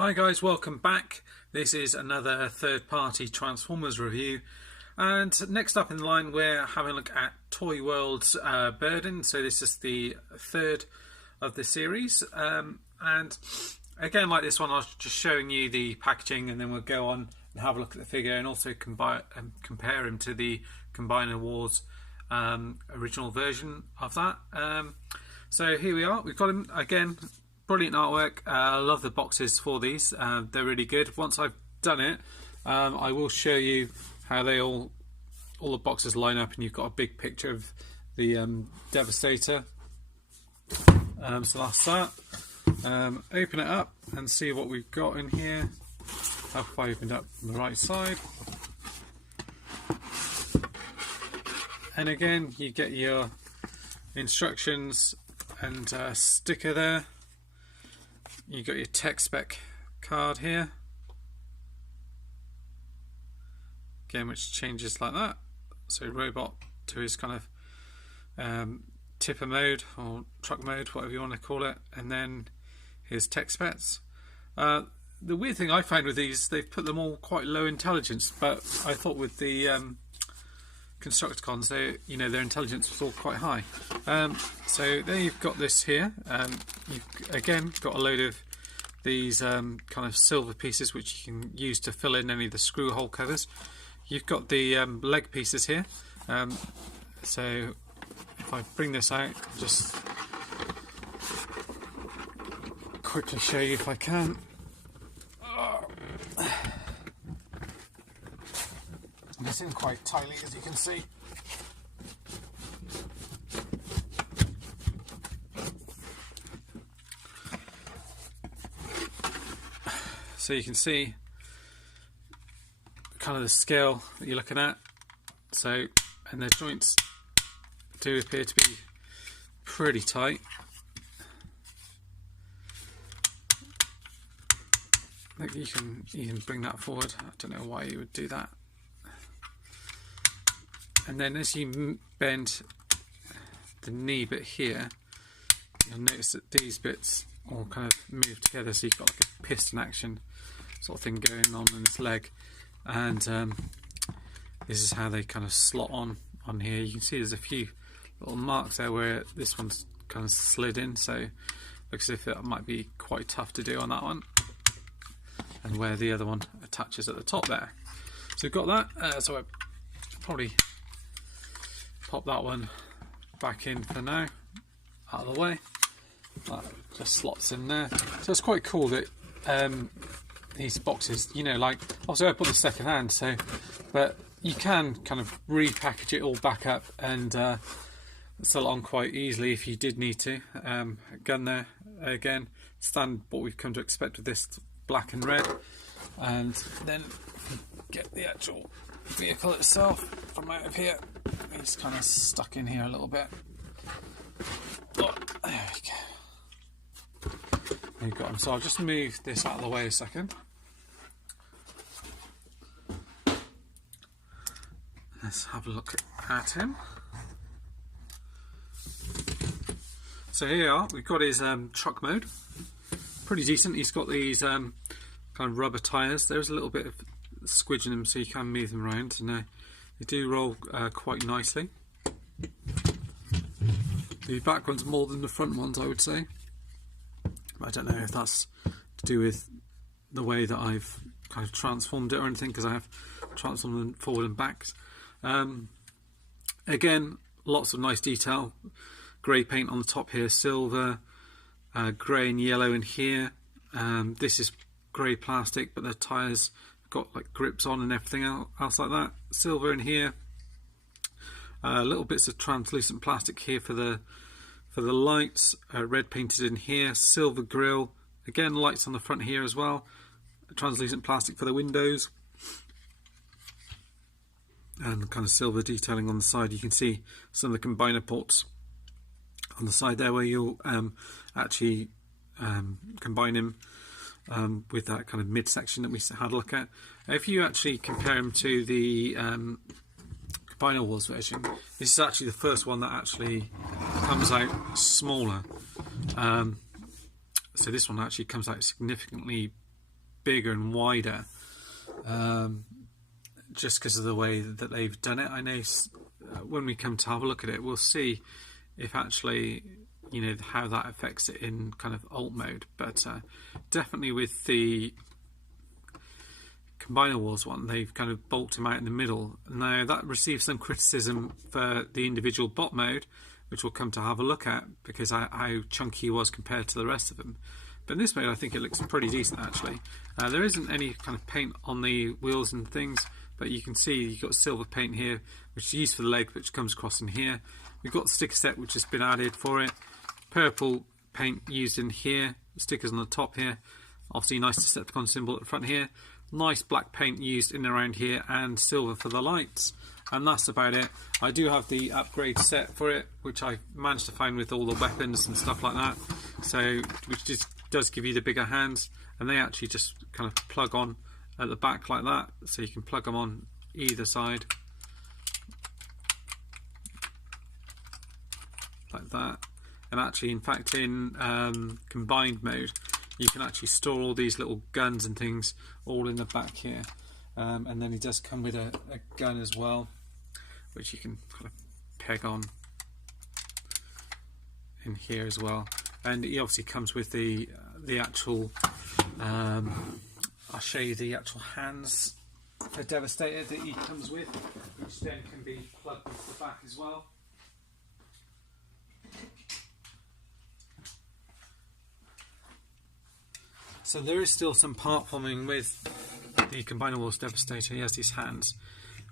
Hi guys, welcome back. This is another third-party Transformers review, and next up in line we're having a look at Toyworld's Burden. So this is the third of the series, and again, like this one, I was just showing you the packaging, and then we'll go on and have a look at the figure and also compare him to the Combiner Wars original version of that. So here we are, we've got him again. Brilliant artwork. I love the boxes for these. They're really good. Once I've done it, I will show you how they all the boxes line up, and you've got a big picture of the Devastator. So that's that. Open it up and see what we've got in here. Have I opened up on the right side? And again, you get your instructions and sticker there. You got your tech spec card here, again, which changes like that. So robot to his kind of tipper mode or truck mode, whatever you want to call it, and then his tech specs. The weird thing I found with these, they've put them all quite low intelligence, but I thought with the Constructor cons, their intelligence was all quite high. So there you've got this here. You've again got a load of these kind of silver pieces which you can use to fill in any of the screw hole covers. You've got the leg pieces here. So if I bring this out, just quickly show you if I can. It's in quite tightly, as you can see. So you can see kind of the scale that you're looking at. So, and the joints do appear to be pretty tight. Look, you can bring that forward. I don't know why you would do that. And then as you bend the knee bit here, you'll notice that these bits all kind of move together, so you've got like a piston action sort of thing going on in this leg. And this is how they kind of slot on here. You can see there's a few little marks there where this one's kind of slid in, so looks as if it might be quite tough to do on that one, and where the other one attaches at the top there. So we've got that. So I probably pop that one back in for now, out of the way. That just slots in there. So it's quite cool that these boxes, like obviously I bought this second hand, but you can kind of repackage it all back up and sell it on quite easily if you did need to. Gun there again, stand what we've come to expect with this, black and red, and then get the actual vehicle itself from out of here. It's kind of stuck in here a little bit. Oh, there we go. You've got him. So I'll just move this out of the way a second. Let's have a look at him. So here we are. We've got his truck mode. Pretty decent. He's got these kind of rubber tyres. There's a little bit of squidge in them, so you can move them around, and they do roll quite nicely. The back one's more than the front ones, I would say. I don't know if that's to do with the way that I've kind of transformed it or anything, because I have transformed them forward and backs. Again, lots of nice detail. Grey paint on the top here, silver, grey and yellow in here. This is grey plastic, but the tyres got like grips on and everything else like that. Silver in here. Little bits of translucent plastic here for the lights. Red painted in here. Silver grille. Again, lights on the front here as well. Translucent plastic for the windows. And kind of silver detailing on the side. You can see some of the combiner ports on the side there, where you'll actually combine him with that kind of midsection that we had a look at. If you actually compare him to the Combiner Wars version, this is actually the first one that actually comes out smaller. So this one actually comes out significantly bigger and wider, just because of the way that they've done it. I know when we come to have a look at it, we'll see if actually, you know, how that affects it in kind of alt mode. But definitely with the Combiner Wars one, they've kind of bulked them out in the middle. Now that receives some criticism for the individual bot mode, which we'll come to have a look at, because how chunky he was compared to the rest of them. But in this mode, I think it looks pretty decent actually. There isn't any kind of paint on the wheels and things, but you can see you've got silver paint here, which is used for the leg, which comes across in here. We've got the sticker set, which has been added for it. Purple paint used in here, stickers on the top here. Obviously nice Decepticon symbol at the front here. Nice black paint used in and around here, and silver for the lights. And that's about it. I do have the upgrade set for it, which I managed to find with all the weapons and stuff like that. So, which just does give you the bigger hands, and they actually just kind of plug on at the back like that. So you can plug them on either side. Like that. And actually, in fact, in combined mode, you can actually store all these little guns and things all in the back here. And then he does come with a gun as well, which you can kind of peg on in here as well. And he obviously comes with the actual, I'll show you the actual hands for Devastator that he comes with, which then can be plugged into the back as well. So there is still some part forming with the Combiner Wars Devastator. He has these hands,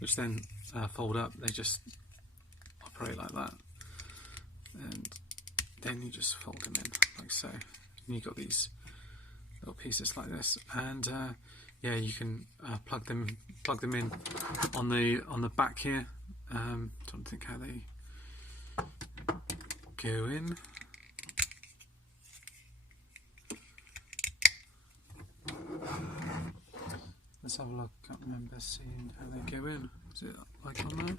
which then fold up. They just operate like that, and then you just fold them in like so. And you've got these little pieces like this, and yeah, you can plug them in on the back here. Don't think how they go in. Let's have a look. Can't remember seeing how they go in. Is it like on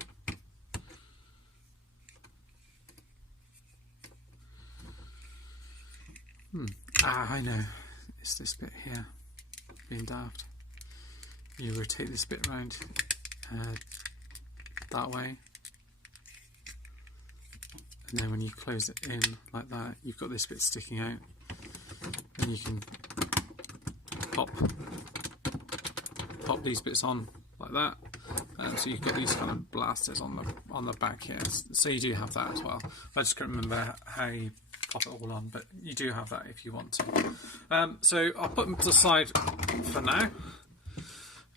there? I know. It's this bit here, being daft. You rotate this bit around that way, and then when you close it in like that, you've got this bit sticking out, and you can pop these bits on like that. So you've got these kind of blasters on the back here. So you do have that as well. I just can't remember how you pop it all on, but you do have that if you want to. So I'll put them to the side for now,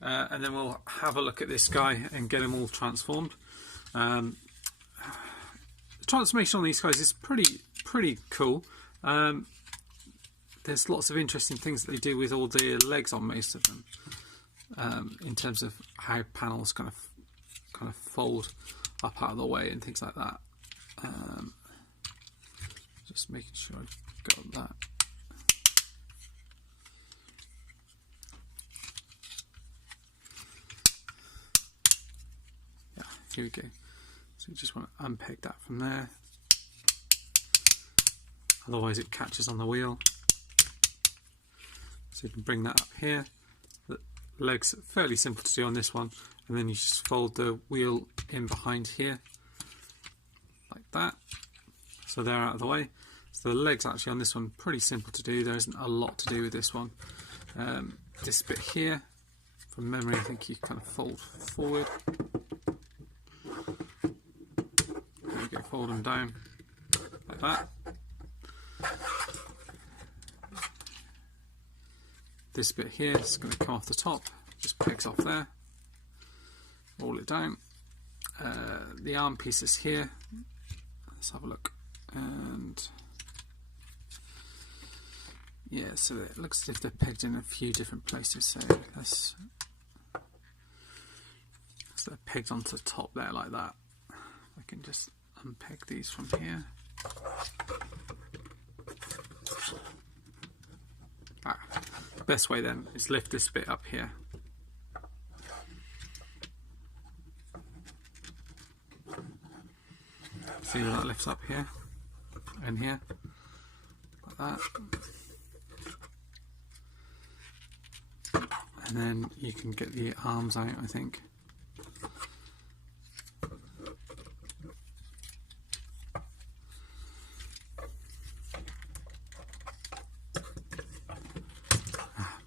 and then we'll have a look at this guy and get him all transformed. The transformation on these guys is pretty cool. There's lots of interesting things that they do with all the legs on most of them, in terms of how panels kind of fold up out of the way and things like that. Just making sure I've got that. Yeah, here we go. So you just want to unpeg that from there, otherwise it catches on the wheel. So you can bring that up here. The legs are fairly simple to do on this one, and then you just fold the wheel in behind here like that, so they're out of the way. So the legs actually on this one pretty simple to do. There isn't a lot to do with this one. This bit here, from memory, I think you kind of fold forward. There you go, fold them down like that. This bit here is going to come off the top, just pegs off there, roll it down. The arm pieces here, let's have a look, and yeah, so it looks as if they're pegged in a few different places, so they're pegged onto the top there like that. I can just unpeg these from here. Best way then is lift this bit up here. See how that lifts up here and here, like that. and then you can get the arms out, I think.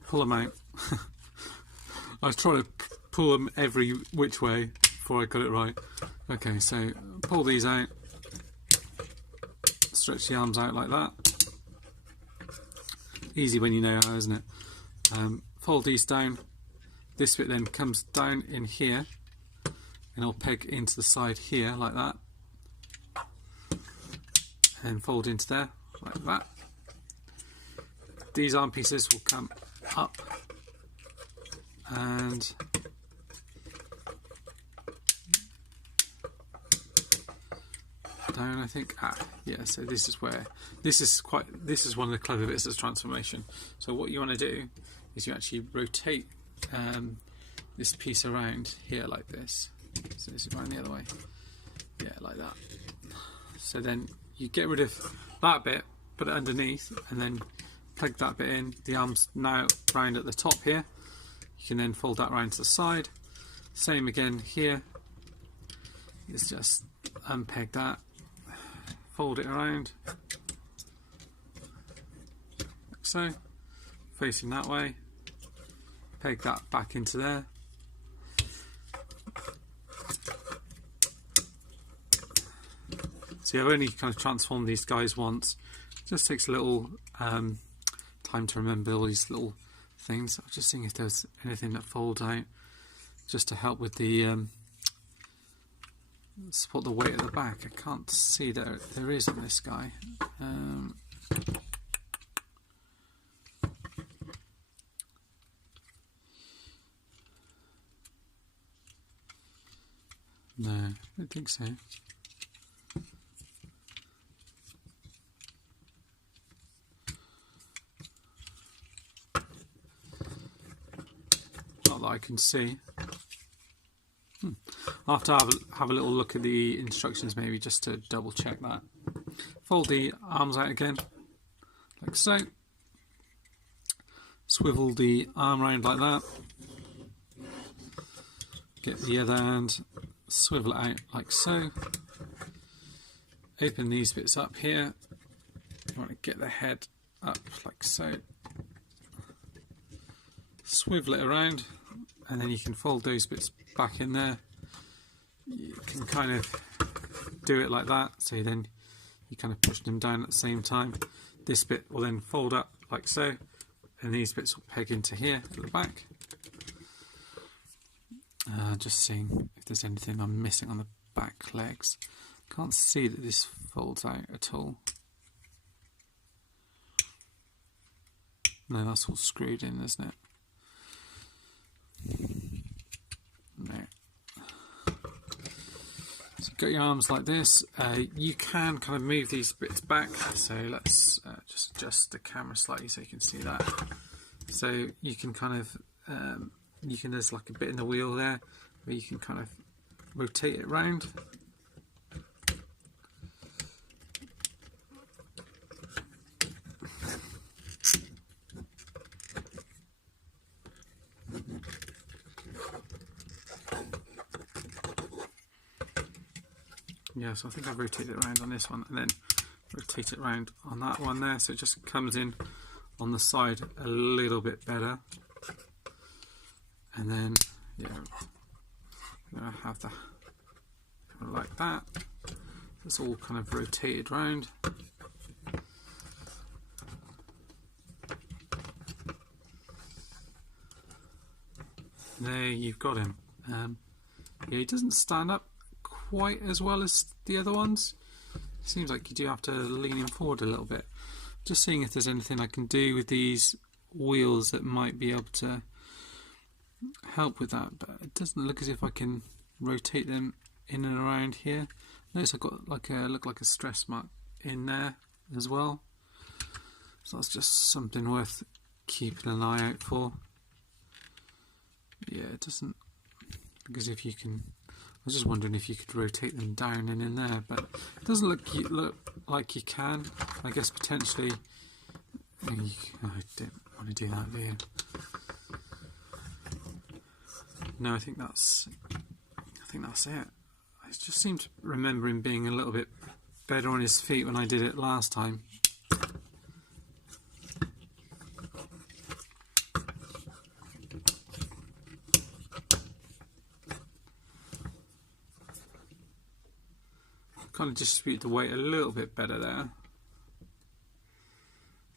Pull them out. I was trying to pull them every which way before I got it right. Okay, so pull these out, stretch the arms out like that. Easy when you know how, isn't it? Fold these down. This bit then comes down in here, and I'll peg into the side here like that, and fold into there like that. These arm pieces will come up and down, I think. Yeah, so this is where this is one of the clever bits of transformation. So what you want to do is you actually rotate this piece around here like this. So this is going the other way. Yeah, like that. So then you get rid of that bit, put it underneath, and then plug that bit in. The arm's now round at the top here. You can then fold that round to the side. Same again here. It's just unpeg that, fold it around like so, facing that way, peg that back into there. See, I've only kind of transformed these guys once. It just takes a little time to remember all these little things. I'm just seeing if there's anything that folds out just to help with the support the weight at the back. I can't see that there is on this guy. No, I don't think so. Not that I can see. I'll have to have a little look at the instructions maybe just to double check that. Fold the arms out again, like so. Swivel the arm round like that. Get the other hand, swivel it out like so. Open these bits up here. You want to get the head up like so. Swivel it around, and then you can fold those bits back in there. You can kind of do it like that, so then you kind of push them down at the same time. This bit will then fold up like so, and these bits will peg into here at the back. Just seeing if there's anything I'm missing on the back legs. Can't see that this folds out at all. No, that's all screwed in, isn't it? No. So you've got your arms like this. You can kind of move these bits back. So let's just adjust the camera slightly so you can see that. So you can kind of, there's like a bit in the wheel there where you can kind of rotate it round. Yeah, so I think I've rotated it around on this one and then rotate it around on that one there, so it just comes in on the side a little bit better. And then, yeah, I'm going to have the like that. It's all kind of rotated round. There, you've got him. Yeah, he doesn't stand up quite as well as the other ones. Seems like you do have to lean him forward a little bit. Just seeing if there's anything I can do with these wheels that might be able to help with that, but it doesn't look as if I can rotate them in and around here. Notice I've got like a stress mark in there as well, so that's just something worth keeping an eye out for. Yeah, it doesn't look as if you can. I was just wondering if you could rotate them down and in there, but it doesn't look like you can. I guess potentially. I don't want to do that, do you? no, I think that's it. I just seem to remember him being a little bit better on his feet when I did it last time. Kind of distribute the weight a little bit better there,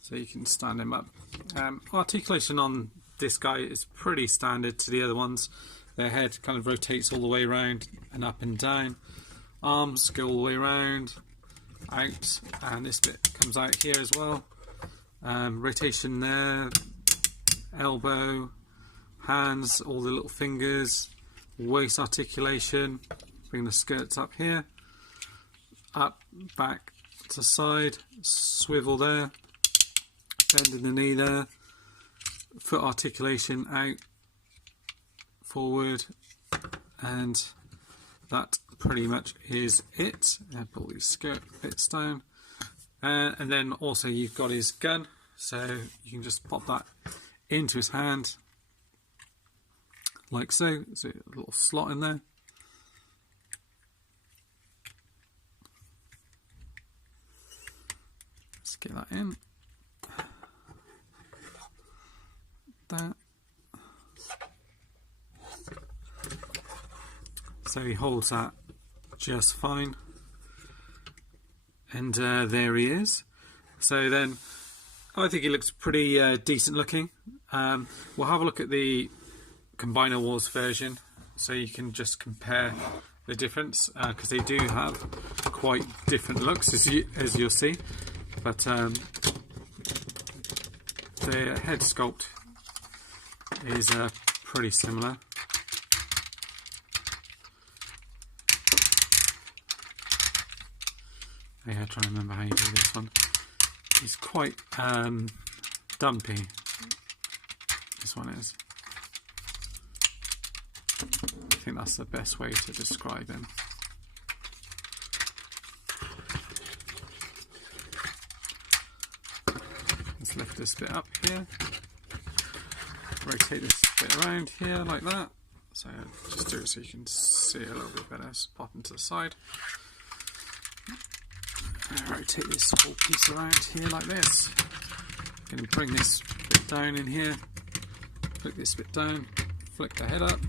so you can stand him up. Articulation on this guy is pretty standard to the other ones. Their head kind of rotates all the way around and up and down. Arms go all the way around, out, and this bit comes out here as well. Rotation there, elbow, hands, all the little fingers, waist articulation. Bring the skirts up here, up, back to side, swivel there, bend in the knee there, foot articulation out, forward, and that pretty much is it. Pull these skirt bits down, and then also you've got his gun, so you can just pop that into his hand like so. There's a little slot in there. Let's get that in. That. So he holds that just fine, and there he is. So then I think he looks pretty decent looking. We'll have a look at the Combiner Wars version so you can just compare the difference, because they do have quite different looks as you'll see, but the head sculpt is pretty similar. Yeah, I'm trying to remember how you do this one. He's quite dumpy. This one is. I think that's the best way to describe him. Let's lift this bit up here. Rotate this bit around here like that. So just do it so you can see it a little bit better. Just pop into the side. Rotate this whole piece around here like this. I'm going to bring this bit down in here, flick this bit down, flick the head up.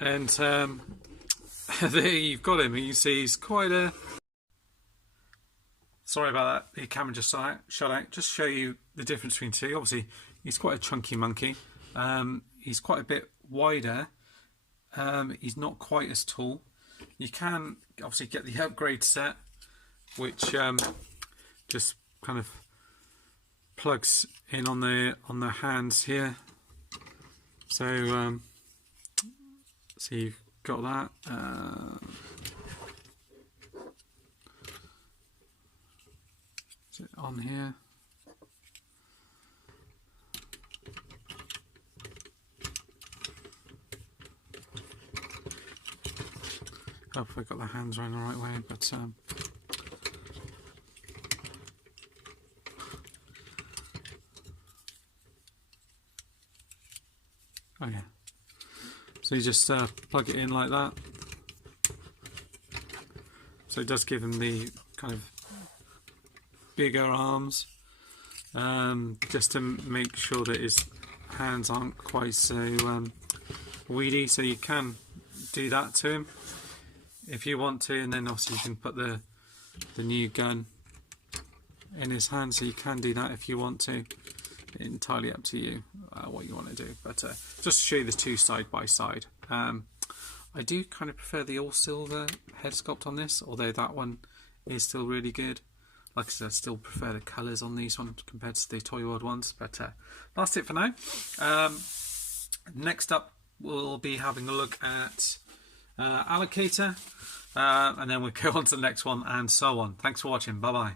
And there you've got him. You see he's quite a... Sorry about that, the camera just shut out. Just show you the difference between two. Obviously, he's quite a chunky monkey. He's quite a bit wider. He's not quite as tall. You can obviously get the upgrade set, which just kind of plugs in on the hands here. So, so you've got that. Is it on here? Hope I got the hands around the right way, but oh yeah. So you just plug it in like that. So it does give him the kind of bigger arms, just to make sure that his hands aren't quite so weedy. So you can do that to him if you want to, and then obviously you can put the new gun in his hand, so you can do that if you want to. Entirely up to you what you want to do, but just to show you the two side by side. I do kind of prefer the all silver head sculpt on this, although that one is still really good. Like I said, I still prefer the colours on these ones compared to the Toyworld ones, but that's it for now. Next up, we'll be having a look at Allocator, and then we'll go on to the next one, and so on. Thanks for watching. Bye bye.